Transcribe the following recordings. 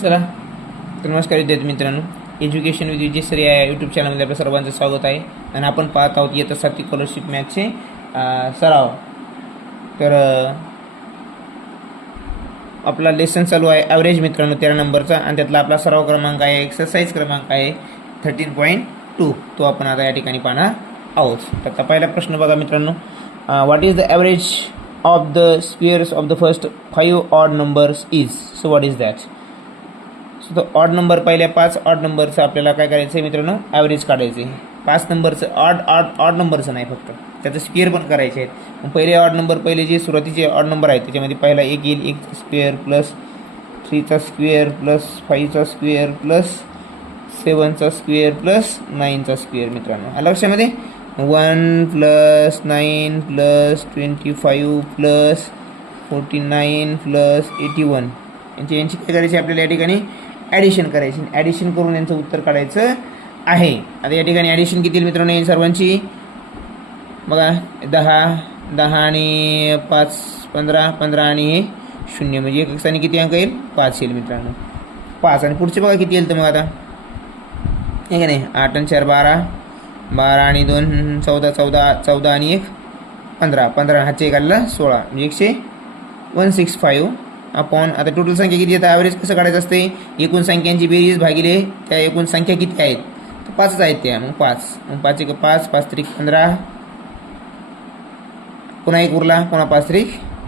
चला तर नमस्कार विद्यार्थी मित्रांनो, एज्युकेशन विथ विजय सर या यूट्यूब चॅनलमध्ये आपल्या सर्वांचं स्वागत आहे. आणि आपण पाहत आहोत इयत्ता 7वी स्कॉलरशिप मॅथचे सराव. तर आपला लेसन चालू आहे ॲव्हरेज मित्रांनो 13 नंबरचा, आणि त्यातला आपला सराव क्रमांक आहे, एक्सरसाइज क्रमांक आहे 13.2. तो आपण आता या ठिकाणी पाहणार आहोत. तर आता पहिला प्रश्न बघा मित्रांनो, what is the average of the squares of the first 5 odd numbers is. So what is that. So तो ऑड नंबर पहिल्या 5 ऑड नंबरचं आपल्याला काय करायचं आहे मित्रांनो, ॲव्हरेज काढायचं आहे. 5 नंबरचं ऑड नंबरचं नाही, फक्त त्याचं स्क्वेअर पण करायचे आहेत. मग पहिले ऑड नंबर, पहिले जे सुरुवातीचे ऑड नंबर आहेत त्याच्यामध्ये पहिला 1 येईल, 1चा स्क्वेअर प्लस 3चा स्क्वेअर प्लस 5चा स्क्वेअर प्लस 7चा स्क्वेअर प्लस 9चा स्क्वेअर. मित्रांनो लक्षामध्ये 1 प्लस 9 प्लस 25 प्लस 49 प्लस 81 यांची काय करायची आपल्याला या ठिकाणी ॲडिशन करायची. ॲडिशन करून यांचं उत्तर काढायचं आहे. आता या ठिकाणी ॲडिशन किती मित्रांनो या सर्वांची बघा, 10 आणि 5 15, 15 आणि हे 0 म्हणजे एक स्थानी किती अंक येईल, 5 येईल मित्रांनो. 5 आणि पुढचे बघा किती येईल तर मग आता हे का नाही, 8 आणि 4 12, 12 आणि 2 14, 14 आणि 1 15, 15 हातचे एक आलेला 16 म्हणजे 165 अपॉन. आता टोटल संख्या किती येतात, ॲव्हरेज कसं काढायचं असते, एकूण संख्यांची बेरीज भागिले त्या एकूण संख्या किती आहेत, तर 5च आहेत त्या. मग 5, मग 5 1 5, 5 3 15, पुन्हा 1 उरला, पुन्हा 5 3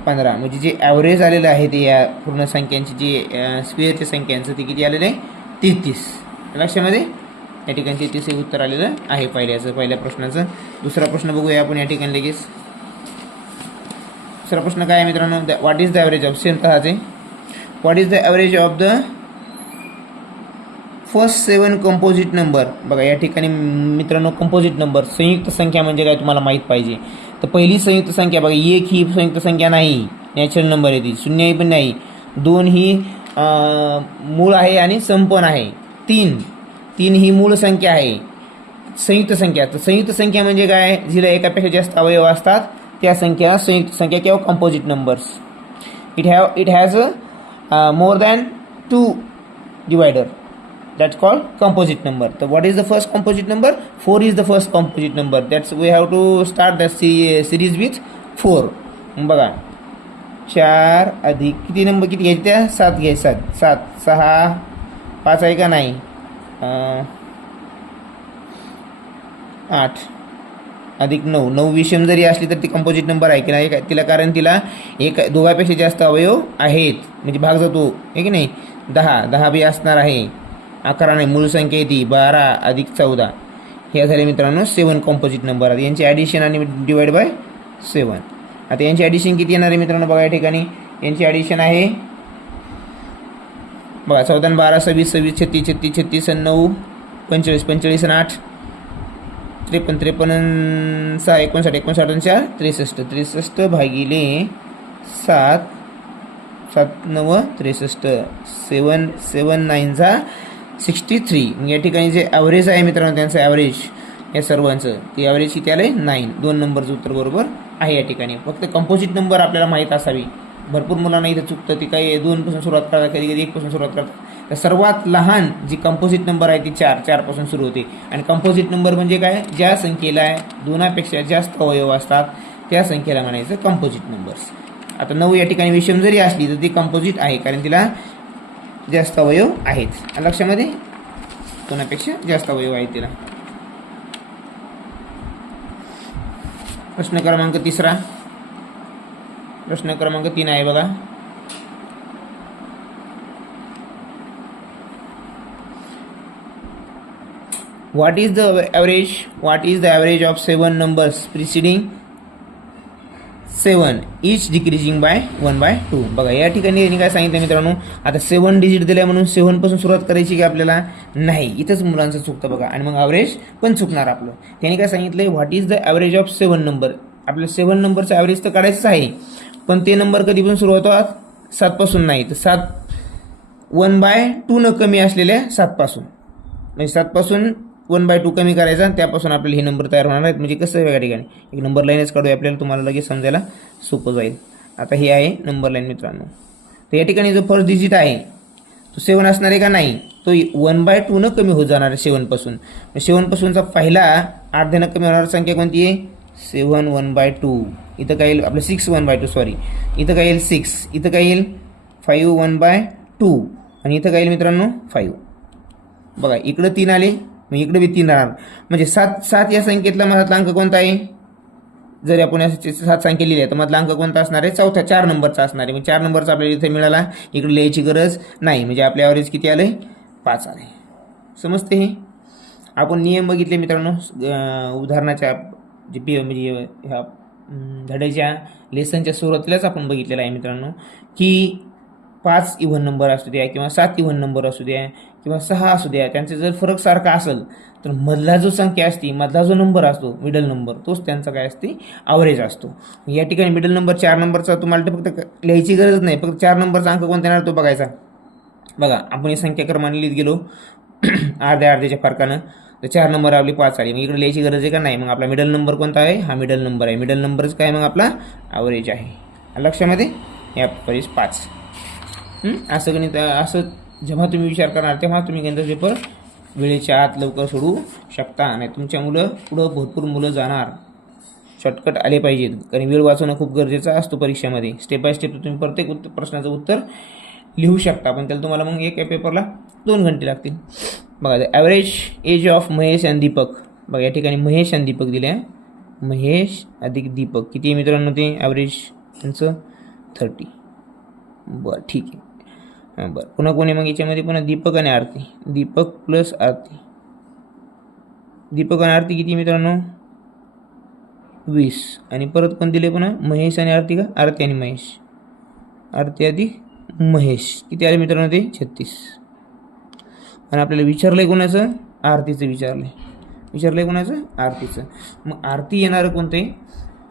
15 म्हणजे जे ॲव्हरेज आलेलं आहे ते या पूर्ण संख्यांची जे स्क्वेअरच्या संख्यांचं ते किती आलेलं आहे, 33. लक्षामध्ये या ठिकाणी 33 हे उत्तर आलेलं आहे पहिल्या प्रश्नाचं. दुसरा प्रश्न बघूया आपण या ठिकाणी लगेच. दुसरा प्रश्न काय आहे मित्रांनो, what is the average of, same तहाचे, what is the average of the first 7 composite number. बघा या ठिकाणी मित्रांनो कंपोजिट नंबर संयुक्त संख्या म्हणजे काय तुम्हाला माहीत पाहिजे. तर पहिली संयुक्त संख्या बघा, 1 ही संयुक्त संख्या नाही, नॅचरल नंबर आहे ती. 0 पण नाही, 2 ही मूळ आहे आणि सम पण आहे. 3 ही मूळ संख्या आहे, संयुक्त संख्या. तर संयुक्त संख्या म्हणजे काय, जिला एकापेक्षा जास्त अवयव असतात त्या संख्या संयुक्त संख्या किंवा composite numbers. It has more than 2 divider, that's called composite number. So what is the first composite number? 4 is the first composite number. That's we have to start the series with 4. बघा 4 अधिक किती number किती घ्यायचे त्या, 7 घ्यायचे. 7 6 5 आहे का नाही, 8 अधिक 9 विषम जरी असली तर ती कंपोजिट नंबर आहे की नाही तिला, कारण तिला दोघापेक्षा जास्त अवयव आहेत म्हणजे भाग जातो आहे की नाही. 10 बी असणार आहे, 11 नाही, मूळ संख्या आहे ती 12 अधिक 14. हे झाले मित्रांनो 7 कंपोजिट नंबर आहेत. यांची ॲडिशन आणि डिवाइड बाय 7. आता यांची ॲडिशन किती येणार आहे मित्रांनो, बघा या ठिकाणी यांची ॲडिशन आहे बघा 14 12 26 26 36 36 36 आणि 9 45 45 आणि 8 53 53 6 59 59 आणि 4 63 63 भागिले 7 7 9 63 7 7 9 63. या ठिकाणी जे ॲव्हरेज आहे मित्रांनो त्यांचं ॲव्हरेज या सर्वांचं ते ॲव्हरेज किती आलं आहे, 9. 2 नंबरचं उत्तर बरोबर आहे या ठिकाणी. फक्त कंपोजिट नंबर आपल्याला माहीत असावी. भरपूर मुलांना इथं चुकतं, ती काही 2 पासून सुरुवात करतात, कधी कधी 1 पासून सुरुवात करतात. तर सर्वात लहान जी कंपोजिट नंबर आहे ती 4 पासून सुरू होते. आणि कंपोजिट नंबर म्हणजे काय, ज्या संख्येला 2पेक्षा जास्त अवयव असतात त्या संख्येला म्हणायचं कंपोजिट नंबर्स. आता 9 या ठिकाणी विषम जरी असली तर ती कंपोजिट आहे, कारण तिला जास्त अवयव आहेत. लक्षामध्ये 2पेक्षा जास्त अवयव आहेत तिला. प्रश्न क्रमांक 3. प्रश्न क्रमांक 3 आहे बघा, what is the average of 7 numbers preceding 7 each decreasing by 1/2. बघा या ठिकाणी त्यांनी काय सांगितलं मित्रांनो, आता 7 डिजिट दिल्या म्हणून 7 पासून सुरुवात करायची की आपल्याला नाही, इथंच मुलांचं चुकतं बघा. आणि मग ॲव्हरेज पण चुकणार आपलं. त्यांनी काय सांगितलं, what is the average of 7 number. आपल्याला 7 नंबरचं ॲव्हरेज तर काढायचंच आहे, पण ते नंबर कधी पण सुरू होतात 7 पासून नाही, तर 7 1/2 न कमी असलेल्या 7 पासून, म्हणजे 7 पासून 1/2 कमी करायचा, त्यापासून आपल्याला हे नंबर तयार होणार आहेत. म्हणजे कसं आहे या ठिकाणी एक नंबर लाईनच काढूया आपल्याला, तुम्हाला लगेच समजायला सोपं जाईल. आता हे आहे नंबर लाईन मित्रांनो. तर या ठिकाणी जो फर्स्ट डिजिट आहे तो 7 असणार आहे का नाही, तो 1/2 न कमी होत जाणार आहे 7पासून. 7पासूनचा पहिला अर्ध्यानं कमी होणारी संख्या कोणती आहे, 7 1/2. इथं काय येईल आपलं 6 1/2 सॉरी, इथं काय येईल 6, इथं काय येईल 5 1/2 आणि इथं काय येईल मित्रांनो 5. बघा इकडं 3 आले, मग इकडे बी 3 राहणार. म्हणजे 7 या संख्येतला मधातला अंक कोणता आहे, जर आपण याचे 7 संख्या लिहिल्या तर मधला अंक कोणता असणार आहे, चौथ्या 4 नंबरचा असणार आहे. मग 4 नंबरचा आपल्याला इथे मिळाला, इकडे लिहायची गरज नाही. म्हणजे आपल्या ॲव्हरेज किती आले, 5 आले. समजते हे. आपण नियम बघितले मित्रांनो उदाहरणाच्या म्हणजे ह्या धड्याच्या लेसनच्या सुरुवातीलाच आपण बघितलेलं आहे मित्रांनो, की 5 इव्हन नंबर असू द्या किंवा 7 इव्हन नंबर असू द्या किंवा 6 असू द्या, त्यांचा जर फरक सारखा असेल तर मधला जो संख्या असते, मधला जो नंबर असतो मिडल नंबर, तोच त्यांचा काय असते, ॲव्हरेज असतो. या ठिकाणी मिडल नंबर 4 नंबरचा तुम्हाला फक्त लिहायची गरज नाही, फक्त 4 नंबरचा अंक कोणता येणार तो बघायचा. बघा आपण ही संख्या क्रमाने लिहित गेलो अर्ध्याच्या फरकानं, तर 4 नंबर आपली 5 आली. मग इकडे लिहायची गरज आहे का नाही. मग आपला मिडल नंबर कोणता आहे, हा मिडल नंबर आहे. मिडल नंबरच काय मग आपला ॲव्हरेज आहे. लक्षामध्ये या परीस 5. असं गणित असं जेव्हा तुम्ही विचार करणार तेव्हा तुम्ही गणित पेपर वेळेच्या आत लवकर सोडू शकता. नाही तुमच्या मुलं पुढं भरपूर मुलं जाणार. शॉर्टकट आले पाहिजेत, कारण वेळ वाचवणं खूप गरजेचं असतो परीक्षेमध्ये. स्टेप बाय स्टेप तुम्ही प्रत्येक प्रश्नाचं उत्तर लिहू शकता, पण त्याला तुम्हाला मग एका पेपरला 2 घंटे लागतील. बघा ॲव्हरेज एज ऑफ महेश आणि दीपक. बघा या ठिकाणी महेश आणि दीपक दिले. महेश अधिक दीपक किती आहे मित्रांनो, ते ॲव्हरेज त्यांचं 30. बरं ठीक आहे. बरं पुन्हा कोणी मग याच्यामध्ये पुन्हा दीपक आणि आरती. दीपक प्लस आरती. दीपक आणि आरती किती मित्रांनो, 20. आणि परत कोण दिले पुन्हा, महेश आणि आरती का, आरती आणि महेश. आरती अधिक महेश किती आले मित्रांनो, ते 36. आणि आपल्याला विचारलंय कोणाचं, आरतीचं विचारलंय कोणाचं, आरतीचं. मग आरती येणारं कोणते,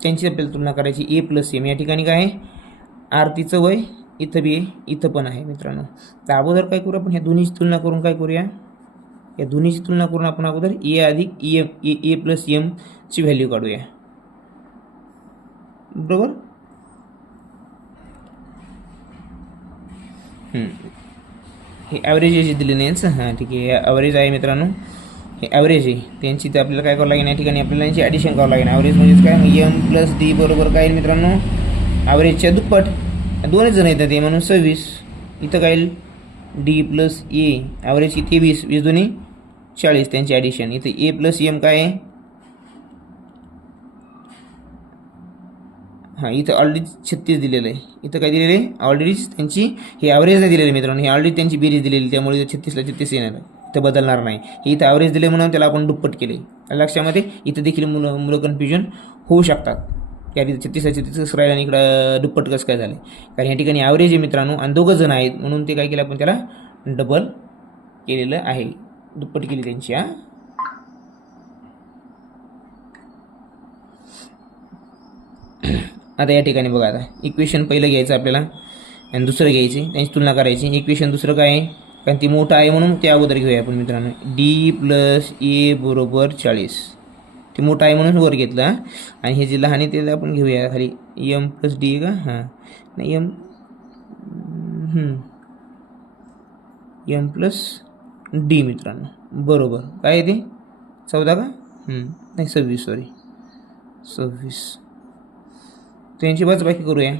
त्यांची आपल्याला तुलना करायची A + M. या ठिकाणी काय आहे, आरतीचं वय इथं बी आहे, इथं पण आहे मित्रांनो. तर अगोदर काय करू आपण, ह्या दोन्हीची तुलना करून काय करूया, या दोन्हीची तुलना करून आपण अगोदर A अधिक A + M ची व्हॅल्यू काढूया. बरोबर. हे ॲव्हरेज आहे दिले नाही. हां ठीक आहे, ॲव्हरेज आहे मित्रांनो, हे ॲव्हरेज आहे त्यांची. तर आपल्याला काय करावं लागेल, या ठिकाणी आपल्याला यांची ॲडिशन करावं लागेल. ॲव्हरेज म्हणजेच काय, M + D बरोबर काय मित्रांनो, ॲव्हरेजच्या दुप्पट. 2 जण येतात ते म्हणून 26. इथं काय येईल, D + A ॲव्हरेज किती, 20. 20 दोन्ही 40 त्यांची ॲडिशन. इथं A + M काय आहे, हां इथं ऑलरेडी 36 दिलेलं आहे. इथं काय दिलेलं आहे, ऑलरेडी त्यांची हे ॲव्हरेज नाही दिलेलं आहे मित्रांनो, हे ऑलरेडी त्यांची बेरीज दिलेली, त्यामुळे 36ला 36 येणार, इथं बदलणार नाही. हे इथं ॲव्हरेज दिले म्हणून त्याला आपण दुप्पट केले. लक्षामध्ये इथं देखील मुलं कन्फ्युजन होऊ शकतात, की 36ला 36 राहील आणि इकडं दुप्पट कसं काय झालं. कारण या ठिकाणी ॲव्हरेज आहे मित्रांनो आणि 2 जण आहेत म्हणून ते काय केलं आपण, त्याला डबल केलेलं आहे, दुप्पट केली त्यांची. आता या ठिकाणी बघा, आता इक्वेशन पहिलं घ्यायचं आपल्याला आणि दुसरं घ्यायचे, त्यांची तुलना करायची. इक्वेशन दुसरं काय आहे, कारण ती मोठं आहे म्हणून ते अगोदर घेऊया आपण मित्रांनो. D + A = 40. ते मोठं आहे म्हणून वर घेतलं. आणि हे जे लहान आहे ते आपण घेऊया खाली. M + D का, हां नाही M + D मित्रांनो बरोबर काय आहे ते 14 का, नाही 26 सॉरी 26. त्यांची वजाबाकी करूया.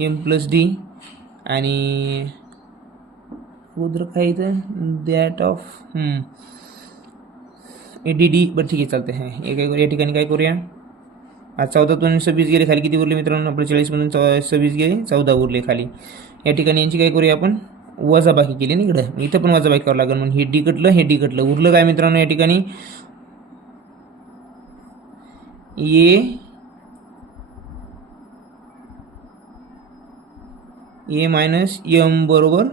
M + D आणि उद्र काय इथं, दॅट ऑफ ADD. बरं ठीक आहे चालतं. हां हे काय करूया, या ठिकाणी काय करूया, आज 14तून 26 गेले खाली, किती उरले मित्रांनो आपले, 40मधून 26 गेले, 14 उरले खाली. या ठिकाणी यांची काय करूया आपण, वजाबाकी केली ना इकडं, इथं पण वजाबाकी करावं लागेल. म्हणून हे D कटलं, हे D कटलं, उरलं काय मित्रांनो या ठिकाणी A - M बरोबर,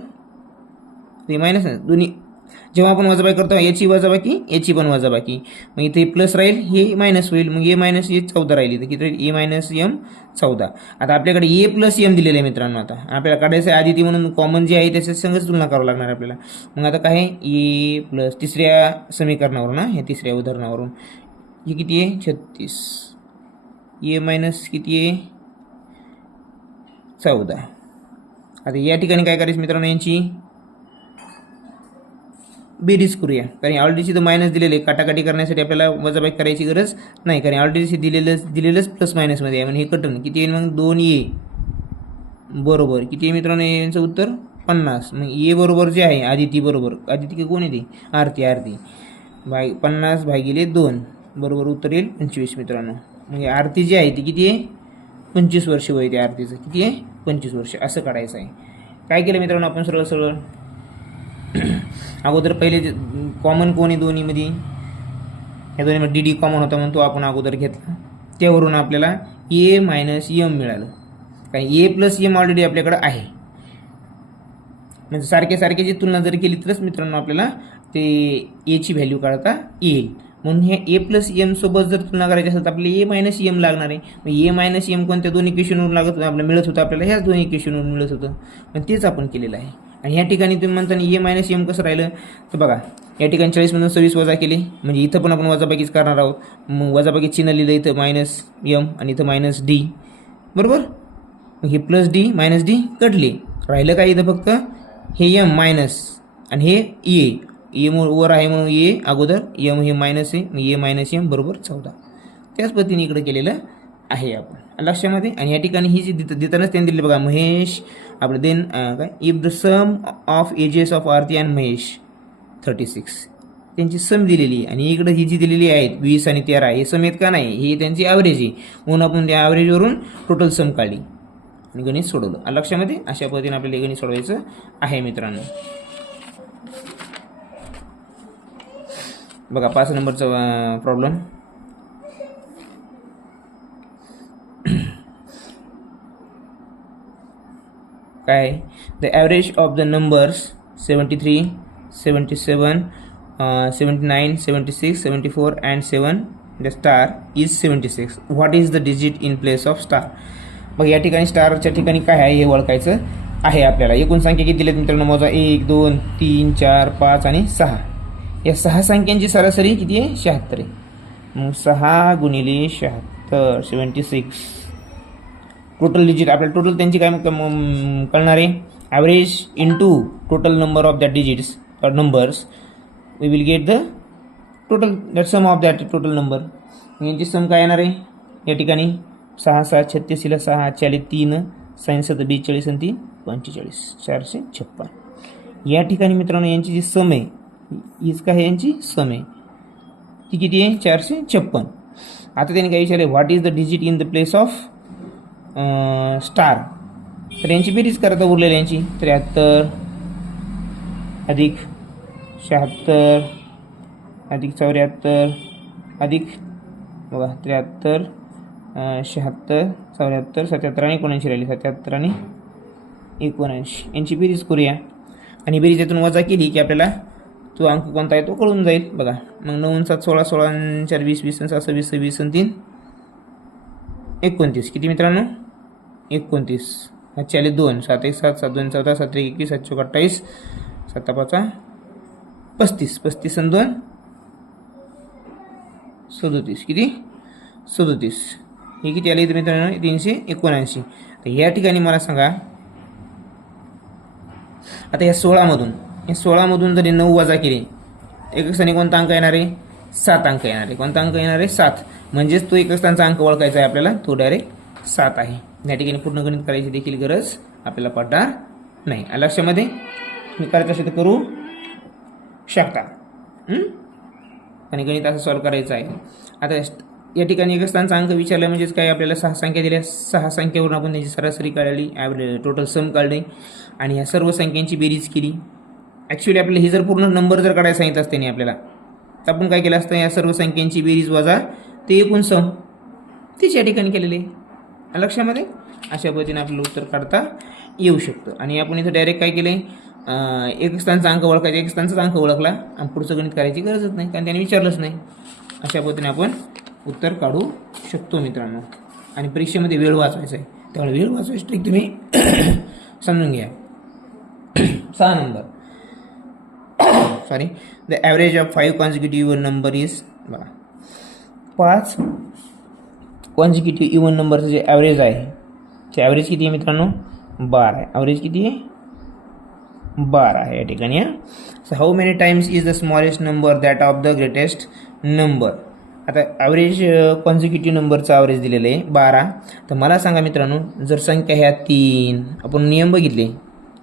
ते मायनस दोन्ही जेव्हा आपण वजाबाकी करतो, याची वजाबाकी याची पण वजाबाकी, मग इथे प्लस राहील, हे मायनस होईल, मग A - A 14 राहिली, तर किती राहील, A - M 14. आता आपल्याकडे A + M दिलेलं आहे मित्रांनो. आता आपल्याला काढायचं आहे आदिती म्हणून कॉमन जे आहे त्याच्या संगच तुलना करावं लागणार आपल्याला. मग आता काय A + तिसऱ्या समीकरणावरून ना, हे तिसऱ्या उदाहरणावरून हे किती आहे 36. A - किती आहे 14. आता या ठिकाणी काय करायचं मित्रांनो, यांची बेरीज करूया. कारण ऑलरेडी तर मायनस दिलेले, काटाकाटी करण्यासाठी आपल्याला वजाबाकी करायची गरज नाही, कारण ऑलरेडी दिलेलंच प्लस मायनसमध्ये आहे. म्हणजे हे कटन किती येईल मग 2a बरोबर किती आहे मित्रांनो, यांचं उत्तर 50. मग ए बरोबर जे आहे आदिती बरोबर, आदिती कोण येते आरती भाग 50 भागिले 2 बरोबर उत्तर येईल 25 मित्रांनो. म्हणजे आरती जी आहे ती किती आहे 25 वर्ष वय, ते आरतीचं किती आहे 25 वर्ष असं काढायचं आहे. काय केलं मित्रांनो आपण सरळ अगोदर पहिले कॉमन कोण आहे दोन्हीमध्ये, ह्या दोन्हीमध्ये डी कॉमन होता म्हणून तो आपण अगोदर घेतला, त्यावरून आपल्याला ए मायनस एम मिळालं. कारण ए प्लस एम ऑलरेडी आपल्याकडे आहे, म्हणजे सारखे जी तुलना जर केली तरच मित्रांनो आपल्याला ते एची व्हॅल्यू काढता येईल. म्हणून हे ए प्लस एम सोबत जर तुलना करायची असेल तर आपल्याला ए मायनस एम लागणार आहे. मग ए मायनस एम कोणत्या दोन इक्वेशनवरून लागत होतं आपल्याला मिळत होतं, आपल्याला ह्याच दोन इक्वेशनवरून मिळत होतं, पण तेच आपण केलेलं आहे. आणि ह्या ठिकाणी तुम्ही म्हणताना ए मायनस एम कसं राहिलं तर बघा, या ठिकाणी 40मधून 26 वजा केले, म्हणजे इथं पण आपण वजाबाकीच करणार आहोत. मग वजाबाकी चिन्ह लिहिलं इथं मायनस एम आणि इथं मायनस डी बरोबर. मग हे प्लस डी मायनस डी कटले, राहिलं काय इथं फक्त हे एम मायनस आणि हे ए वर आहे म्हणून ए अगोदर, एम हे मायनस आहे, ए मायनस एम बरोबर 14. त्याच पद्धतीने इकडे केलेलं आहे आपण लक्षामध्ये. आणि या ठिकाणी ही जी देतानाच त्यांनी दिली बघा, महेश आपलं देन काय if the sum of ages of Aarti and Mahesh 36, त्यांची सम दिलेली आहे. आणि इकडे ही जी दिलेली आहेत 20 आणि 13 हे सम आहेत का नाही, ही त्यांची ॲव्हरेज आहे म्हणून आपण त्या ॲव्हरेजवरून टोटल सम काढली आणि गणित सोडवलं लक्षामध्ये. अशा पद्धतीने आपल्याला गणित सोडवायचं आहे मित्रांनो. बघा 5 नंबरचा प्रॉब्लेम, काय the average of the numbers 73, 77, 79, 76, 74 and 7 the star is 76. What is the digit in place of star. मग या ठिकाणी स्टारच्या ठिकाणी काय आहे हे ओळखायचं आहे आपल्याला. एकूण संख्या किती दिल्यात मित्रांनो मोजा, 1 2 3 4 5 आणि 6. या 6 संख्यांची सरासरी किती आहे 76 आहे. मग 6 गुणिले 76 76. टोटल डिजिट आपल्याला टोटल त्यांची काय कळणार आहे, average into total number of that digits और numbers we will get the total that sum of that total number. यांची सम काय येणार आहे या ठिकाणी 6 7 36 6 40 3 67 42 आणि 3 45 456. या ठिकाणी मित्रांनो यांची जी सम आहे हीच काय यांची सम आहे ती किती आहे 456. आता त्यांनी काय विचारले, what is the digit in the place of star. तर यांची बेरीज करता उरलेली यांची 73 अधिक 76 अधिक 74 अधिक बघा 73 76 74 77 आणि 79 राहिली, 77 आणि 79 यांची बेरीज करूया. आणि बेरीज यातून वजा केली की आपल्याला तो अंक कोणता आहे तो कळून जाईल. बघा मग 9 7 16 16 4 20 20 6 26 26 आणि 3 29 किती मित्रांनो 29. 4 2 7 1 7 7 2 14 7 1 21 7 4 28 7 5 35 35 आणि 2 37 किती 37. हे किती आले मित्रांनो 379. तर या ठिकाणी मला सांगा आता या 16मधून जरी 9 वजा केले एक स्थानी कोणता अंक येणार आहे 7 अंक येणार आहे. कोणता अंक येणार आहे 7. म्हणजेच तो एक स्थानचा अंक ओळखायचा आहे आपल्याला, तो डायरेक्ट 7 आहे. या ठिकाणी पूर्ण गणित करायची देखील गरज आपल्याला पडणार नाही. लक्षामध्ये तुम्ही करायचं असेल तर करू शकता. आणि गणित असं सॉल्व करायचं आहे. आता या ठिकाणी एक स्थानचा अंक विचारला म्हणजेच काय आपल्याला 6 संख्या दिल्या, 6 संख्येवरून आपण त्याची सरासरी काढली, ॲव्हरेज टोटल सम काढले आणि ह्या सर्व संख्यांची बेरीज केली. ॲक्च्युली आपल्याला ही जर पूर्ण नंबर जर काढायला सांगितलं असते नाही आपल्याला तर आपण काय केलं असतं, या सर्व संख्यांची बेरीज वजा ते एकूण सम तेच या ठिकाणी केलेले आहे. लक्षामध्ये अशा पद्धतीने आपल्याला उत्तर काढता येऊ शकतं. आणि आपण इथं डायरेक्ट काय केलं आहे, एक स्थानचा अंक ओळखायचा, एक स्थानचाच अंक ओळखला आणि पुढचं गणित करायची गरजच नाही कारण त्याने विचारलंच नाही. अशा पद्धतीने आपण उत्तर काढू शकतो मित्रांनो. आणि परीक्षेमध्ये वेळ वाचवायचा आहे त्यामुळे वेळ वाचवायची ट्रिक तुम्ही समजून घ्या. 6 number the average of 5 consecutive even number is. बघा 5 कॉन्झिक्युटिव्ह इव्हन नंबरचं जे ॲव्हरेज आहे ते ॲव्हरेज किती आहे मित्रांनो 12 आहे. ॲव्हरेज किती आहे? 12 आहे या ठिकाणी. So how many times is the smallest number that of the greatest number. आता ॲव्हरेज कॉन्झिक्युटिव्ह नंबरचं ॲव्हरेज दिलेलं आहे 12. तर मला सांगा मित्रांनो, जर संख्या ह्या 3, आपण नियम बघितले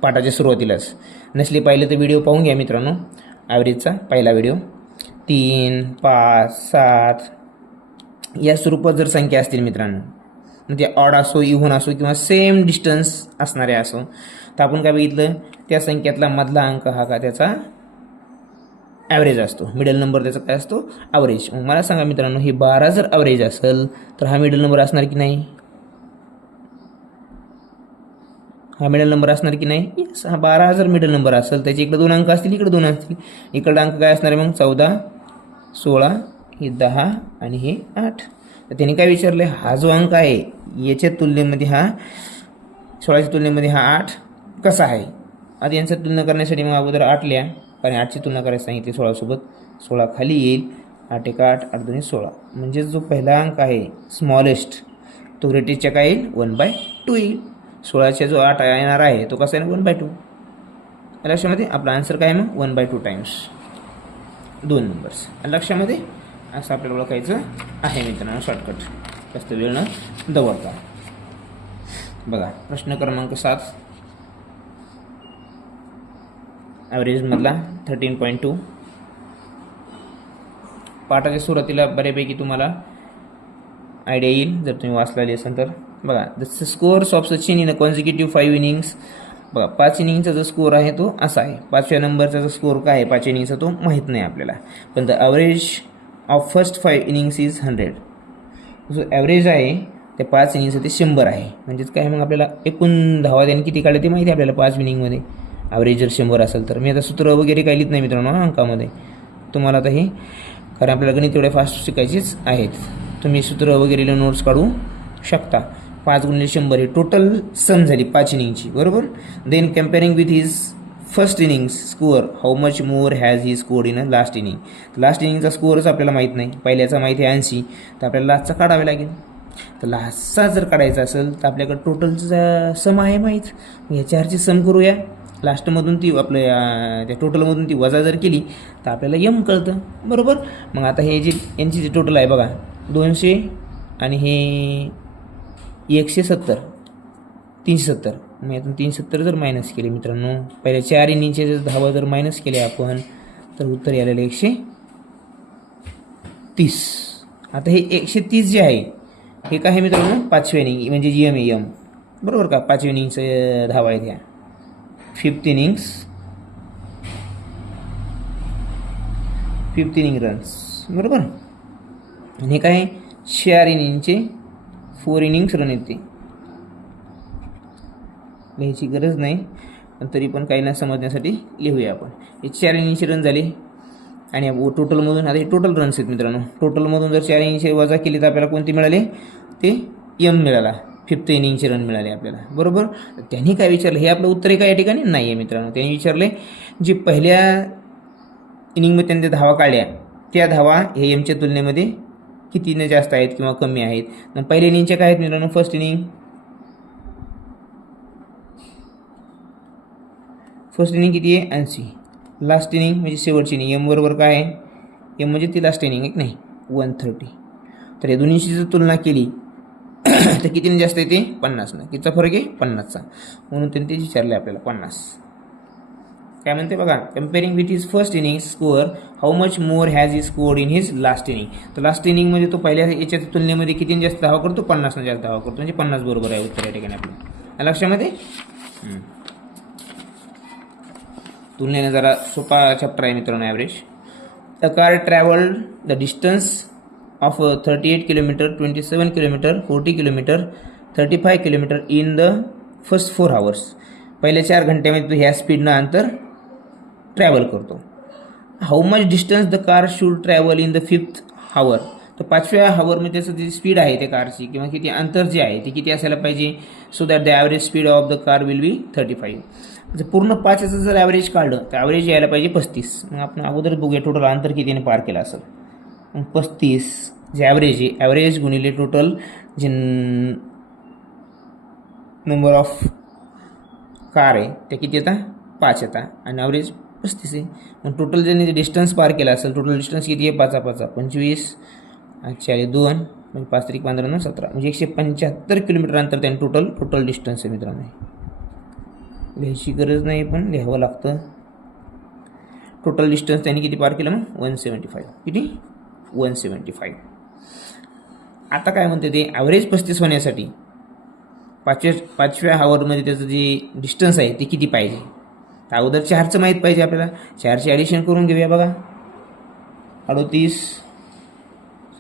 पाठाच्या सुरुवातीलाच, नसले पाहिलं तर व्हिडिओ पाहून घ्या मित्रांनो, ॲव्हरेजचा पहिला व्हिडिओ. 3, 5, 7 या स्वरूपात जर संख्या असतील मित्रांनो, म्हणजे ऑड असो, इव्हन असो किंवा सेम डिस्टन्स असणारे असो, तर आपण काय बघितलं, त्या संख्यातला मधला अंक हा का त्याचा ॲव्हरेज असतो. मिडल नंबर त्याचा काय असतो? ॲव्हरेज. मग मला सांगा मित्रांनो, हे 12 जर ॲव्हरेज असेल तर हा मिडल नंबर असणार की नाही? हा मिडल नंबर असणार की नाही? येस. हा 12 जर मिडल नंबर असेल, त्याचे इकडे 2 अंक असतील, इकडे 2 असतील. इकडला अंक काय असणार आहे मग? 14, 16, हे 10 आणि हे 8. तर त्यांनी काय विचारलं, हा जो अंक आहे याच्या तुलनेमध्ये हा 16च्या तुलनेमध्ये हा 8 कसा आहे? आता यांचं तुलना करण्यासाठी मग अगोदर 8 लिहा, कारण 8ची तुलना करायला सांगितली 16सोबत. 16 खाली येईल, 8 1 8, 8 2 16. म्हणजे जो पहिला अंक आहे स्मॉलेस्ट, तो ग्रेटेस्टच्या काय येईल? 1/2 येईल. 16च्या जो 8 येणार आहे तो कसा आहे? 1/2. लक्षामध्ये आपला आन्सर काय मग? 1/2 टाइम्स 2 नंबर्स. लक्षामध्ये असं आपल्याला ओळखायचं आहे मित्रांनो, शॉर्टकट, जास्त वेळ न दवडता. बघा प्रश्न क्रमांक 7, ॲव्हरेजमधला 13.2. पाठाच्या सुरुवातीला बऱ्यापैकी तुम्हाला आयडिया येईल जर तुम्ही वाचलेली असेल तर. बघा, the scores of Sachin in a consecutive 5 innings. बघा 5 इनिंगचा जो स्कोअर आहे तो असा आहे. 5व्या नंबरचा जो स्कोअर काय आहे 5 इनिंगचा तो माहीत नाही आपल्याला, पण the average of first 5 innings is 100. जो ॲव्हरेज आहे त्या 5 इनिंगचं ते 100 आहे. म्हणजेच काय मग आपल्याला एकूण धावा त्यांनी किती काढले ते माहिती आहे आपल्याला 5 इनिंगमध्ये. ॲव्हरेज जर 100 असेल तर. मी आता सूत्र वगैरे काही लिहित नाही मित्रांनो अंकामध्ये, तुम्हाला आता हे, कारण आपल्याला गणित एवढे फास्ट शिकायचीच आहेत. तुम्ही सूत्र वगैरे नोट्स काढू शकता. 5 × 100 ही टोटल सम झाली 5 इनिंगची, बरोबर. Then comparing with his first innings score, how much more has he scored in a last inning. लास्ट इनिंगचा स्कोअरच आपल्याला माहीत नाही, पहिल्याचा माहिती आहे 80, तर आपल्याला लास्टचा काढावा लागेल. तर लास्टचा जर काढायचा असेल तर आपल्याकडे टोटलचा सम आहे माहीत, या 4ची सम करूया. लास्टमधून ती आपल्या त्या टोटलमधून ती वजा जर केली तर आपल्याला यम कळतं, बरोबर. मग आता हे जे यांची जी टोटल आहे बघा 200 आणि हे 170, 370. मग यातून 370 जर मायनस केले मित्रांनो, पहिल्या 4 इनिंगचे जर धावा जर मायनस केले आपण, तर उत्तर यायला 130. आता हे 130 जे आहे हे काय आहे मित्रांनो? 5व्या इनिंग म्हणजे यम आहे, यम, बरोबर का. 5व्या इनिंगचं धावा आहेत ह्या. 5th innings, 5th inning runs, बरोबर. आणि हे काय 4 इनिंगचे 4 इनिंग्स रन येते. लिहायची गरज नाही, पण तरी पण काही ना समजण्यासाठी लिहूया आपण. हे 4 इनिंगचे रन झाले आणि टोटलमधून आता हे टोटल रन्स आहेत मित्रांनो. टोटलमधून जर 4 इनिंगचे वजा केली तर आपल्याला कोणते मिळाले? ते यम मिळाला. 5th इनिंगचे रन मिळाले आपल्याला, बरोबर. त्यांनी काय विचारलं? हे आपलं उत्तर आहे का या ठिकाणी? नाही आहे मित्रांनो. त्यांनी विचारले जे पहिल्या इनिंगमध्ये त्यांनी धावा काढल्या त्या धावा हे यमच्या तुलनेमध्ये कितीने जास्त आहेत किंवा कमी आहेत. मग पहिल्या इनिंगच्या काय आहेत मित्रांनो? फर्स्ट इनिंग किती आहे? 80. लास्ट इनिंग म्हणजे शेवटची इनिंग, यम बरोबर काय आहे? यम म्हणजे ती लास्ट इनिंग आहे की नाही, 130. तर या दोन्हीची जर तुलना केली तर कितीने जास्त येते? 50 न. कितीचा फरक आहे? 50चा. म्हणून त्यांनी ते विचारले आपल्याला 50. काय म्हणते बघा, comparing with his first inning score, how much more has he scored in his last inning. तर लास्ट इनिंगमध्ये तो पहिल्या याच्या तुलनेमध्ये कितीने जास्त धावा करतो? 50 जास्त धावा करतो, म्हणजे 50 बरोबर आहे उत्तर या ठिकाणी आपलं. लक्षामध्ये तुलनेने जरा सोपा चॅप्टर आहे मित्रांनो. Average the car travelled the distance of 38 kilometre, 27 kilometre, 40 kilometre, 35 kilometre in the first 4 hours. पहिल्या 4 घंट्यामध्ये तो ह्या स्पीडनं अंतर ट्रॅव्हल करतो. How much distance the car should travel in the 5th hour. तर 5व्या हॉवरमध्ये त्याचं जी स्पीड आहे त्या कारची किंवा किती अंतर जे आहे ते किती असायला पाहिजे? So that the average speed of the car will be 35. जर पूर्ण 5चं जर ॲव्हरेज काढलं तर ॲव्हरेज यायला पाहिजे 35. मग आपण अगोदर बघूया टोटल अंतर कितीने पार केलं असेल. मग 35 जे ॲव्हरेज आहे, ॲव्हरेज गुणिले टोटल जे नंबर ऑफ कार आहे त्या किती येतात 5 येतात आणि ॲव्हरेज 35 आहे. मग टोटल ज्यांनी डिस्टन्स पार केला असेल टोटल डिस्टन्स किती आहे 5 5 25 40 2 म्हणजे 5 3 15 9 17 म्हणजे 175 किलोमीटर अंतर त्यांनी टोटल डिस्टन्स आहे मित्रांनो. लिहायची गरज नाही पण लिहावं लागतं. टोटल डिस्टन्स त्यांनी किती पार केलं मग 175. किती 175. आता काय म्हणते ते ॲव्हरेज 35 होण्यासाठी पाचव्या हावरमध्ये त्याचं जे डिस्टन्स आहे ते किती पाहिजे. अगोदर 4चं माहीत पाहिजे आपल्याला. 4चे ॲडिशन करून घेऊया बघा. 38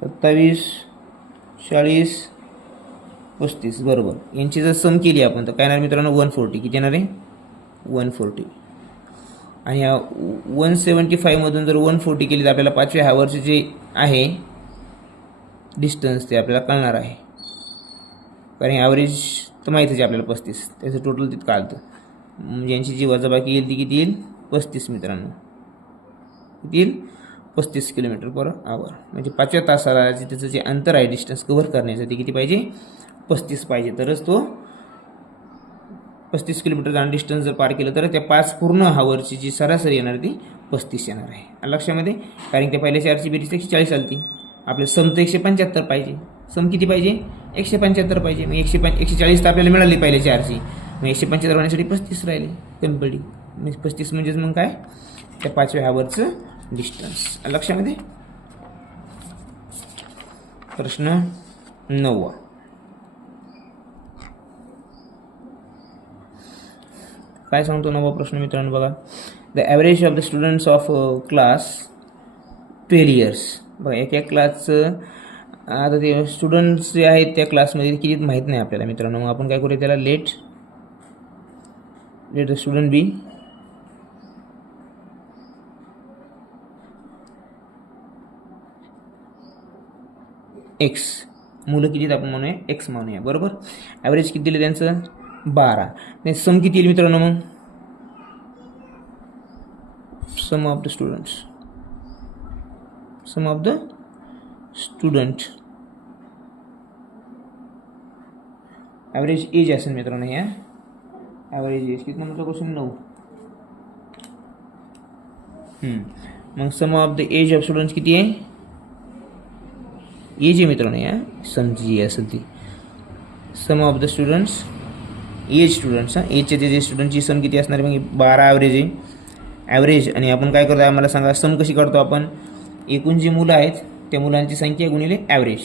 27 40 35 बरोबर. यांची जर सम केली आपण तर काय येणार मित्रांनो 140. किती येणार आहे 140. आणि या 175मधून जर 140 केली तर आपल्याला 5व्या हावरचे जे आहे डिस्टन्स ते आपल्याला कळणार आहे. कारण ॲव्हरेज तर माहीतच आहे आपल्याला 35. त्याचं टोटल तिथं काढतं. म्हणजे यांची जी वजाबाकी येईल ती किती येईल 35 मित्रांनो. किती येईल 35 किलोमीटर पर आवर. म्हणजे 5व्या तासाला त्याचं जे अंतर आहे डिस्टन्स कव्हर करण्याचं ते किती पाहिजे 35 पाहिजे. तरच तो 35 किलोमीटरचा डिस्टन्स जर पार केलं तर त्या 5 पूर्ण हावरची जी सरासरी येणार ती 35 येणार आहे. लक्षामध्ये. कारण त्या पहिल्या 4ची बेरीज 140 आली. आपलं सम तर 175 पाहिजे. सम किती पाहिजे 175 पाहिजे. मग 140 तर आपल्याला मिळाली पहिल्या 4ची. मग 175 होण्यासाठी 35 राहिले कमी पडली. म्हणजे 35 म्हणजेच मग काय त्या 5व्या हावरचं डिस्टन्स. लक्षामध्ये. प्रश्न 9. काय सांगतो 9वा प्रश्न मित्रांनो बघा. The average of the students of class 12 years. बघा एका क्लासचं आता ते स्टुडंट्स जे आहेत त्या क्लासमध्ये किती माहीत नाही आपल्याला मित्रांनो. मग आपण काय करूया त्याला let the student be x. मुलं किती आपण म्हणूया एक्स म्हणूया बरोबर. ॲव्हरेज किती दिलं त्यांचं 12. ते सम किती येईल मित्रांनो मग sum of the student average age असेल मित्रांनो. ह्या ॲव्हरेज एज किती नंबरचा क्वेश्चन 9. मग sum of the age of students किती आहे एज आहे मित्रांनो. या समची जी असेल ती sum of the students age students. एजचे जे स्टुडंटची सम किती असणार आहे मग 12 ॲव्हरेज आहे. ॲव्हरेज आणि आपण काय करतो आम्हाला सांगा सम कशी करतो आपण. एकूण जी मुलं आहेत त्या मुलांची संख्या गुणिले ॲव्हरेज.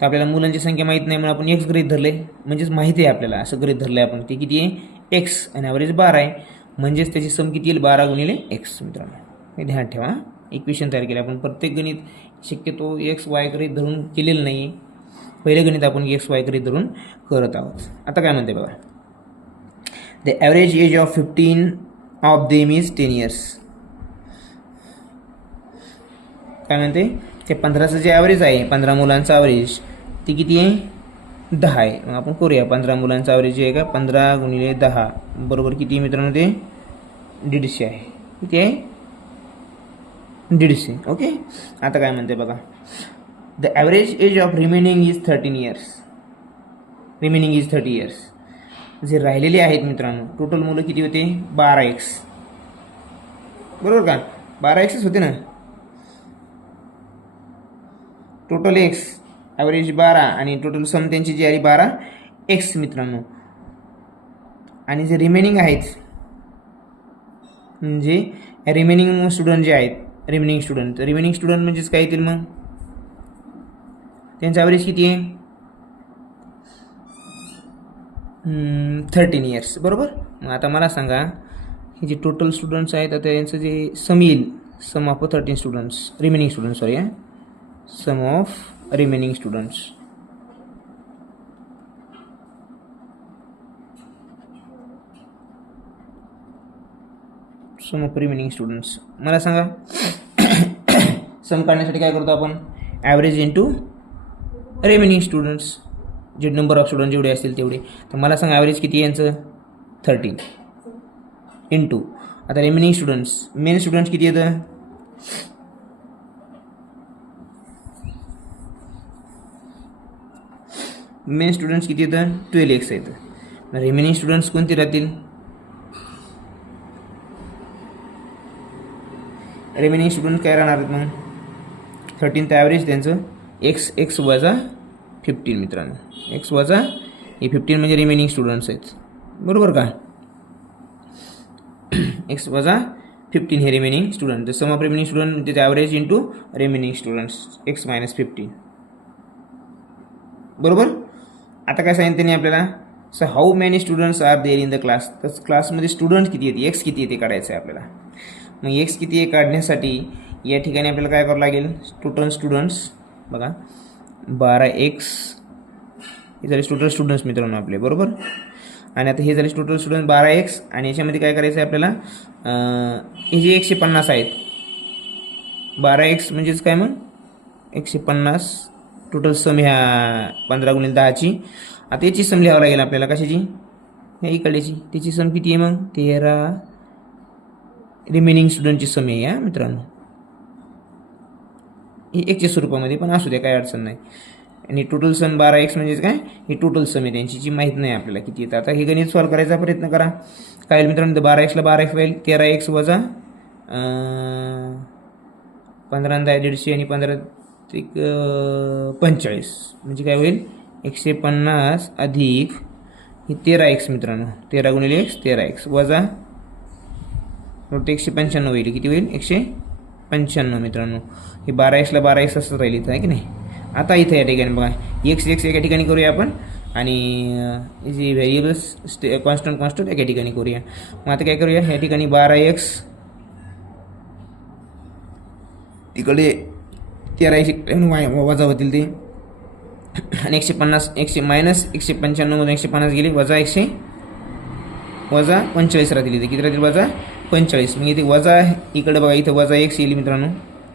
तर आपल्याला मुलांची संख्या माहीत नाही म्हणून आपण एक्स गृहीत धरले. म्हणजेच माहिती आहे आपल्याला असं गृहीत धरलं आहे आपण. ते किती आहे एक्स आणि ॲव्हरेज 12 आहे. म्हणजेच त्याची सम किती येईल 12 गुणिले एक्स मित्रांनो. हे ध्यान ठेवा. इक्वेशन तयार केलं आपण. प्रत्येक गणित शक्यतो एक्स वाय गृहीत धरून केलेलं नाही. पहिले गणित आपण एक्स वाय गृहीत धरून करत आहोत. आता काय म्हणते बघा. The average age of 15 of them is 10 years. काय म्हणते ते 15चं जे ॲव्हरेज आहे 15 मुलांचं ॲव्हरेज ते किती आहे 10 आहे. मग आपण करूया 15 मुलांचं ॲव्हरेज आहे का 15 गुणिले 10 बरोबर किती मित्रांनो ते 150 आहे. किती आहे 150. ओके. आता काय म्हणते बघा. The average age of remaining is 13 years. Remaining is 30 years. जे राहिलेले आहेत मित्रांनो टोटल मुलं किती होते 12x बरोबर का 12xच होते ना. टोटल एक्स ॲव्हरेज 12 आणि टोटल सम त्यांची जी आली 12x मित्रांनो. आणि जे रिमेनिंग आहेत म्हणजे रिमेनिंग स्टुडंट जे आहेत रिमेनिंग स्टुडंट म्हणजेच काय येतील मग त्यांचं ॲव्हरेज किती आहे 13 इयर्स बरोबर. मग आता मला सांगा हे जे टोटल स्टुडंट्स आहेत आता यांचं जे सम येईल sum of 13 students remaining students sorry sum of remaining students मला सांगा सम काढण्यासाठी काय करतो आपण ॲव्हरेज इंटू रिमेनिंग स्टुडंट्स जे नंबर ऑफ स्टुडंट जेवढे असतील तेवढे. तर मला सांगा ॲव्हरेज किती यांचं 13 इंटू आता रिमेनिंग स्टुडंट्स मेन स्टुडंट्स किती येतं मेन स्टुडंट्स किती येतं 12x येतं. रिमेनिंग स्टुडंट्स कोणते राहतील रिमेनिंग स्टुडंट काय राहणार आहेत मग 13th ॲव्हरेज त्यांचं एक्स वजा 15 मित्रांनो. एक्स वजा हे 15 म्हणजे रिमेनिंग स्टुडंट्स आहेत बरोबर का. एक्स वजा 15 हे remaining student. The sum of remaining student म्हणजे average into remaining students x minus 15 बरोबर. आता काय सांगितलं त्यांनी आपल्याला. So how many students are there in the class. तर क्लासमध्ये स्टुडंट किती येते एक्स किती येते काढायचं आहे आपल्याला. मग एक्स किती आहे काढण्यासाठी या ठिकाणी आपल्याला काय करावं लागेल. टोटल स्टुडंट्स बघा 12x हे झाले टोटल स्टुडंट्स मित्रांनो आपले बरोबर. आणि आता हे झाले टोटल स्टुडंट 12x आणि याच्यामध्ये काय करायचं आहे आपल्याला. हे जे 150 आहेत 12x म्हणजेच काय मग 150 टोटल सम ह्या 15 × 10ची. आता याची सम लिहावं लागेल आपल्याला कशाची ह्या इकडल्याची. त्याची सम किती आहे मग 13 रिमेनिंग स्टुडंटची सम आहे या मित्रांनो. ही एकच्या स्वरूपामध्ये पण असू द्या काही अडचण नाही. आणि टोटल सम 12x म्हणजेच काय ही टोटल सम आहे त्यांची जी माहीत नाही आपल्याला किती येतं. आता हे गणित सॉल्व करायचा प्रयत्न करा. काय होईल मित्रांनो 12x ला 12x होईल 13x वजा 15 150 आणि 15 45 म्हणजे काय होईल 150 अधिक ही 13x मित्रांनो 13 × x 13x वजा 195 होईल. किती होईल 195 मित्रांनो. हे 12x ला 12x असं राहील इथं आहे की नाही. आता इथं या ठिकाणी बघा x एका ठिकाणी करूया आपण आणि जे व्हेरिएबल्स कॉन्स्टंट एका ठिकाणी करूया. मग आता काय करूया या ठिकाणी 12x तिकडे 13 वजा होतील ते आणि 150 मायनस 195 मधून 150 गेले वजा 45 राहतील. इथे किती राहतील वजा 45. मग इथे वजा इकडे बघा इथं वजा x येईल मित्रांनो.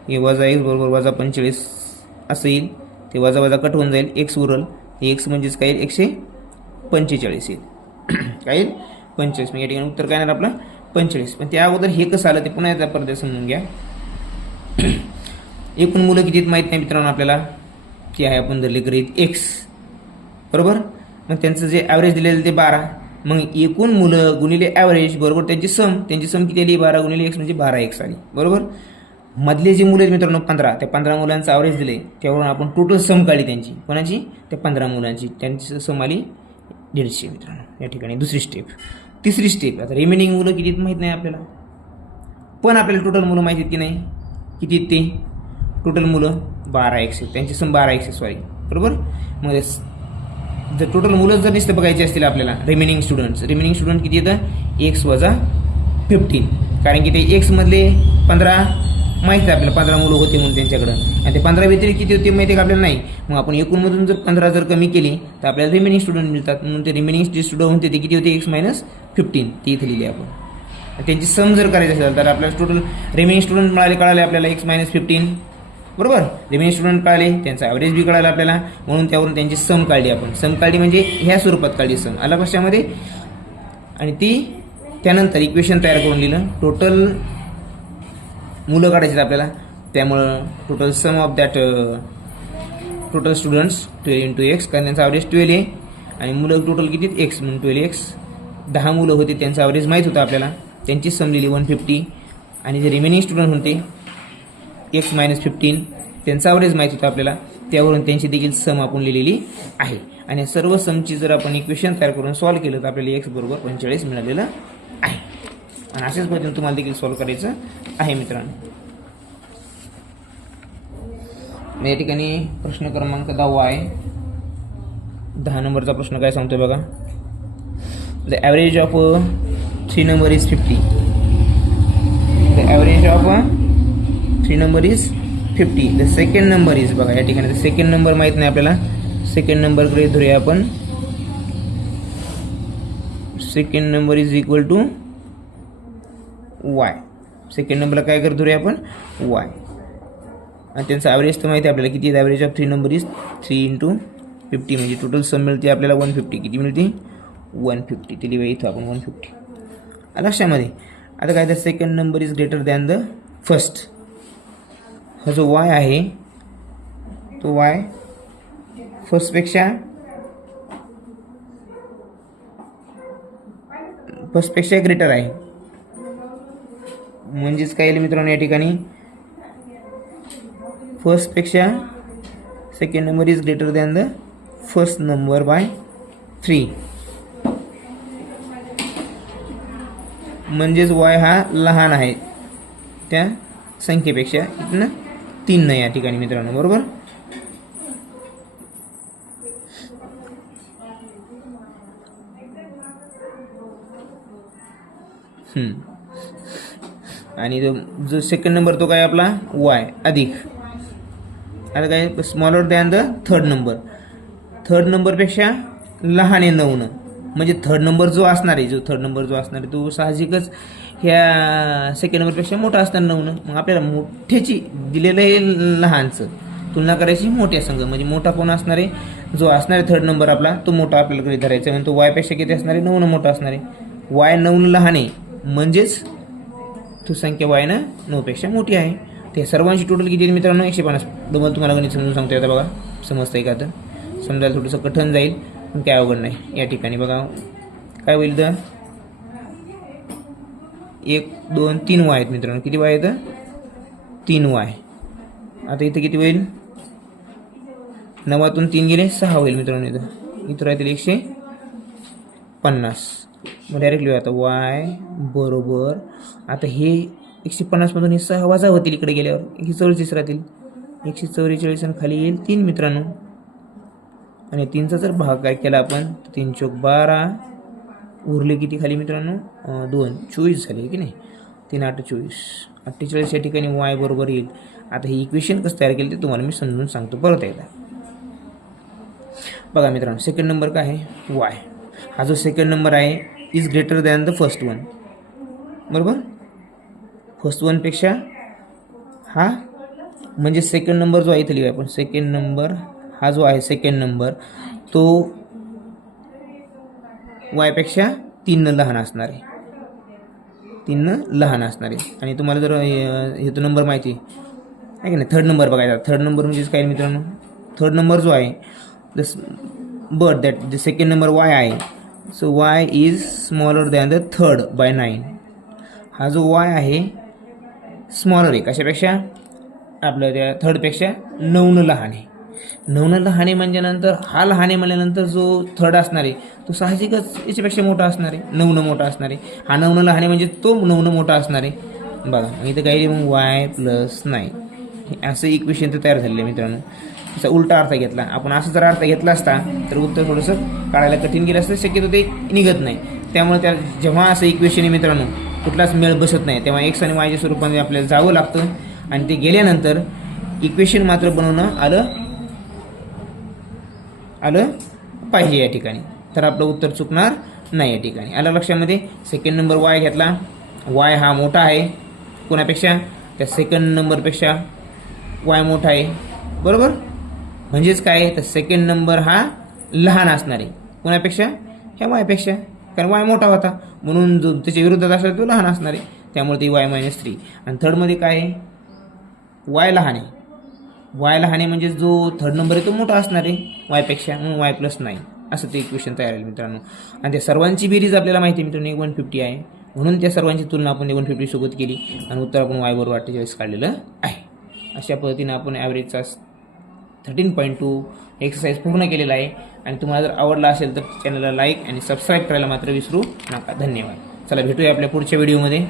हे वजा x बरोबर वजा 45 असं येईल. ते वजा वजा कट होऊन जाईल x उरल. हे x म्हणजेच काय येईल 145 येईल. काय येईल 45. मग या ठिकाणी उत्तर काय येणार आपलं 45. पण त्या अगोदर हे कसं आलं ते पुन्हा एकदा परत समजून घ्या. एकूण मुलं किती माहीत नाही मित्रांनो आपल्याला की आहे आपण धरले गृहीत x बरोबर. मग त्यांचं जे ॲव्हरेज दिलेलं ते 12. मग एकूण मुलं गुणिले ॲव्हरेज बरोबर त्यांची सम किती आली 12 × x म्हणजे 12x आली बरोबर. मधले जे मुलं आहेत मित्रांनो 15 त्या 15 मुलांचं ॲव्हरेज दिले त्यावरून आपण टोटल सम काढली त्यांची कोणाची त्या 15 मुलांची. त्यांची सम आली 150 मित्रांनो या ठिकाणी. दुसरी स्टेप. तिसरी स्टेप आता रिमेनिंग मुलं किती माहीत नाही आपल्याला पण आपल्याला टोटल मुलं माहिती आहेत की नाही किती आहेत ते टोटल मुलं 12x त्यांची सम 12x सॉरी बरोबर. मग जर टोटल मुलं जर नुसतं बघायची असतील आपल्याला रिमेनिंग स्टुडंट किती येतं x वजा 15 कारण की ते x मधले 15 माहीत आहे आपल्याला 15 मुलं होते म्हणून त्यांच्याकडं आणि ते 15 व्यतिरिक्त किती होते माहिती आहे का आपल्याला नाही. मग आपण एकूणमधून जर 15 जर कमी केली तर आपल्याला रिमेनिंग स्टुडंट मिळतात. म्हणून ते रिमेनिंग जे स्टुडंट होते ते किती होते x मायनस 15 ती इथे लिहिली आपण. त्यांची सम जर करायची असेल तर आपल्याला टोटल रिमेनिंग स्टुडंट कळाले आपल्याला x मायनस 15 बरोबर. रिमेनिंग स्टुडंट कळाले त्यांचा ॲव्हरेज बी कळाला आपल्याला म्हणून त्यावरून त्यांची सम काढली आपण. सम काढली म्हणजे ह्या स्वरूपात काढली सम आला कशामध्ये आणि ती त्यानंतर इक्वेशन तयार करून लिहिलं. टोटल मुलं काढायची आपल्याला त्यामुळं total sum of that total students 12 × x कारण त्यांचा ॲव्हरेज 12 आहे आणि मुलं टोटल किती x म्हणून 12x. 10 मुलं होते त्यांचा ॲव्हरेज माहीत होता आपल्याला त्यांची सम लिहिली 150 आणि जे रिमेनिंग स्टुडंट होते x मायनस 15 त्यांचा ॲव्हरेज माहीत होता आपल्याला त्यावरून त्यांची देखील सम आपण लिहिलेली आहे. आणि सर्व समची जर आपण इक्वेशन तयार करून सॉल्व केलं तर आपल्याला x बरोबर 45 मिळालेलं आहे. आणि अशाच पद्धतीने तुम्हाला देखील सॉल्व करायचं आहे मित्रांनो. या ठिकाणी प्रश्न क्रमांक 10 आहे. 10 नंबरचा प्रश्न काय सांगतोय बघा. The average of 3 number is 50. The average of 3 number is 50. The second number is बघा या ठिकाणी सेकंड नंबर माहीत नाही आपल्याला. सेकंड नंबरकडे धरूया आपण. Second number is equal to y. Second नंबरला काय करत धरूया आपण y. आणि त्यांचा ॲव्हरेज तर माहिती आहे आपल्याला किती ॲव्हरेज ऑफ 3 नंबर इज 3 × 50 म्हणजे टोटल सम मिळते आपल्याला 150. किती मिळते 150. ते लिहूया इथं आपण 150 लक्षामध्ये. आता काय तर second number is greater than the first. हा जो y आहे तो y फर्स्टपेक्षा ग्रेटर आहे म्हणजेच काय येईल मित्रांनो या ठिकाणी फर्स्टपेक्षा second number is greater than the first number by 3. म्हणजेच y हा लहान आहे त्या संख्येपेक्षा इथनं 3 नाही या ठिकाणी मित्रांनो, बरोबर. आणि जो सेकंड नंबर तो काय आपला y अधिक, आता काय smaller than the third number. Third नंबरपेक्षा लहान आहे 9. म्हणजे थर्ड नंबर जो असणार आहे तो साहजिकच ह्या सेकंड नंबरपेक्षा मोठा असणार 9. मग आपल्याला मोठ्याची दिलेलं आहे लहानचं तुलना करायची मोठ्या संघ. म्हणजे मोठा कोण असणार आहे, जो असणार आहे थर्ड नंबर आपला तो मोठा आपल्याला कडे धरायचा. म्हणजे तो वायपेक्षा किती असणार आहे, 9 मोठा असणार आहे. वाय 9 लहान आहे म्हणजेच तो संख्या वाय ना 9 पेक्षा मोठी आहे. ते सर्वांची टोटल किती आहे मित्रांनो, 150. डबल तुम्हाला गणित समजून सांगतो आता बघा, समजतंय का. तर समजायला थोडंसं कठीण जाईल पण काय अवघड नाही. या ठिकाणी बघा काय होईल तर 1 2 3 वाय आहेत मित्रांनो. किती वाय आहेत, 3 वाय. आता इथं किती होईल, 9तून 3 गेले 6 होईल मित्रांनो. इथं राहतील 150. मग डायरेक्टली आता वाय बरोबर, आता हे 150 मधून हे 6 वजा होतील इकडे गेल्यावर 144 राहतील. 144 आणि खाली येईल 3 मित्रांनो. आणि 3चा जर भाग काय केला आपण 3 चौक 12, उरले किती खाली मित्रांनो 2 24 झाले की नाही. 3 8 24 48 या ठिकाणी वाय बरोबर येईल. आता हे इक्वेशन कसं तयार केलं ते तुम्हाला मी समजून सांगतो परत एकदा. बघा मित्रांनो सेकंड नंबर काय आहे वाय. हा जो सेकंड नंबर आहे is greater than the first one, बरोबर. फर्स्ट वन पेक्षा हा म्हणजे सेकंड नंबर जो आहे इथे लिहूया आपण. सेकंड नंबर हा जो आहे सेकंड नंबर तो वायपेक्षा 3 लहान असणार आहे. 3 लहान असणार आहे. आणि तुम्हाला जर हे तो नंबर माहिती आहे की नाही, थर्ड नंबर बघायचा. थर्ड नंबर म्हणजेच काय मित्रांनो, थर्ड नंबर जो आहे but that the second number y आहे. So y is smaller than the third by 9. हा जो वाय आहे स्मॉलर आहे कशापेक्षा, आपल्या त्या थर्डपेक्षा 9 लहान आहे. 9 लहान आहे म्हणजे नंतर हा लहान आहे म्हणल्यानंतर जो थर्ड असणार आहे तो साहजिकच याच्यापेक्षा मोठा असणार आहे, 9 मोठा असणार आहे. हा 9 लहान आहे म्हणजे तो 9 मोठा असणार आहे. बघा इथं काही मग वाय प्लस 9 असं इक्वेशन तर तयार झालेलं आहे मित्रांनो. त्याचा उलटा अर्थ घेतला आपण, असं जर अर्थ घेतला असता तर उत्तर थोडंसं काढायला कठीण गेलं असतं, शक्यतो ते निघत नाही. त्यामुळे त्या जेव्हा असं इक्वेशन आहे मित्रांनो कुठलाच मेळ बसत नाही तेव्हा एक्स आणि वायच्या स्वरूपाने आपल्याला जावं लागतं. आणि ते गेल्यानंतर इक्वेशन मात्र बनवणं आलं पाहिजे या ठिकाणी, तर आपलं उत्तर चुकणार नाही या ठिकाणी. आलं लक्षामध्ये. सेकंड नंबर वाय घेतला, वाय हा मोठा आहे कोणापेक्षा, त्या सेकंड नंबरपेक्षा वाय मोठा आहे, बरोबर. म्हणजेच काय तर सेकंड नंबर हा लहान असणार आहे कोणापेक्षा, ह्या वायपेक्षा, कारण वाय मोठा होता म्हणून जो त्याच्या विरुद्धात असेल तो लहान असणार आहे, त्यामुळे ते वाय -3. आणि थर्डमध्ये काय आहे वाय लहान आहे. वाय लहान आहे म्हणजे जो थर्ड नंबर आहे तो मोठा असणार आहे वायपेक्षा, म्हणून वाय प्लस 9 असं ते इक्वेशन तयार आहे मित्रांनो. आणि त्या सर्वांची बेरीज आपल्याला माहिती आहे मित्रांनो 150 आहे, म्हणून त्या सर्वांची तुलना आपण 150 सोबत केली आणि उत्तर आपण वाय बरोबर 48 काढलेलं आहे. अशा पद्धतीने आपण ॲव्हरेजचा 13.2 एक्सरसाइज पूर्ण केलेला आहे. आणि तुम्हाला जर आवडला असेल तर चॅनलला लाईक आणि सबस्क्राईब करायला मात्र विसरू नका. धन्यवाद. चला भेटूया आपल्या पुढच्या व्हिडिओमध्ये.